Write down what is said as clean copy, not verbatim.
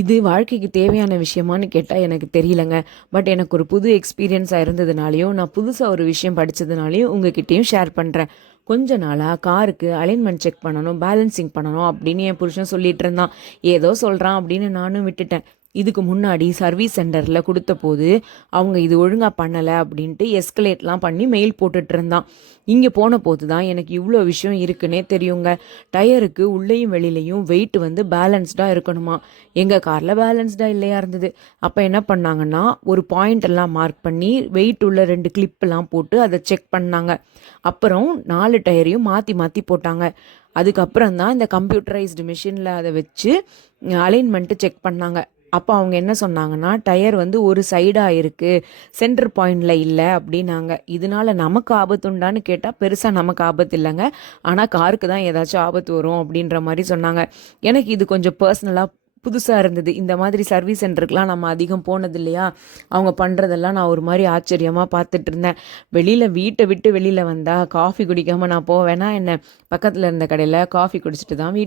இது வாழ்க்கைக்கு தேவையான விஷயமான்னு கேட்டால் எனக்கு தெரியலங்க. பட் எனக்கு ஒரு புது எக்ஸ்பீரியன்ஸாக இருந்ததுனாலையும், நான் புதுசாக ஒரு விஷயம் படித்ததுனாலையும் உங்ககிட்டயும் ஷேர் பண்ணுறேன். கொஞ்ச நாளாக காருக்கு அலைன்மெண்ட் செக் பண்ணணும், பேலன்சிங் பண்ணணும் அப்படின்னு என் புருஷன் சொல்லிட்டு இருந்தான். ஏதோ சொல்கிறான் அப்படின்னு நானும் விட்டுட்டேன். இதுக்கு முன்னாடி சர்வீஸ் சென்டரில் கொடுத்த போது அவங்க இது ஒழுங்காக பண்ணலை அப்படின்ட்டு எஸ்கலேட்லாம் பண்ணி மெயில் போட்டுட்டு இருந்தான். இங்கே போன போது தான் எனக்கு இவ்வளோ விஷயம் இருக்குன்னே தெரியுங்க. டயருக்கு உள்ளேயும் வெளியிலையும் வெயிட் வந்து பேலன்ஸ்டாக இருக்கணுமா. எங்கள் காரில் பேலன்ஸ்டாக இல்லையா இருந்தது. அப்போ என்ன பண்ணாங்கன்னா, ஒரு பாயிண்ட் எல்லாம் மார்க் பண்ணி வெயிட் உள்ள 2 கிளிப்லாம் போட்டு அதை செக் பண்ணாங்க. அப்புறம் 4 டயரையும் மாற்றி மாற்றி போட்டாங்க. அதுக்கப்புறம் தான் இந்த கம்ப்யூட்டரைஸ்டு மிஷினில் அதை வச்சு அலைன்மெண்ட்டு செக் பண்ணாங்க. அப்போ அவங்க என்ன சொன்னாங்கன்னா, டயர் வந்து ஒரு சைடாக இருக்குது, சென்டர் பாயிண்டில் இல்லை அப்படின்னாங்க. இதனால நமக்கு ஆபத்து உண்டான்னு கேட்டால் பெருசாக நமக்கு ஆபத்து இல்லைங்க. ஆனால் காருக்கு தான் ஏதாச்சும் ஆபத்து வரும் அப்படின்ற மாதிரி சொன்னாங்க. எனக்கு இது கொஞ்சம் பர்சனலாக புதுசாக இருந்தது. இந்த மாதிரி சர்வீஸ் சென்டருக்குலாம் நம்ம அதிகம் போனது இல்லையா. அவங்க பண்ணுறதெல்லாம் நான் ஒரு மாதிரி ஆச்சரியமாக பார்த்துட்டு இருந்தேன். வீட்டை விட்டு வெளியில் வந்தால் காஃபி குடிக்காமல் நான் போவேன்னா என்ன, பக்கத்தில் இருந்த கடையில் காஃபி குடிச்சிட்டு தான் வீட்டுக்கு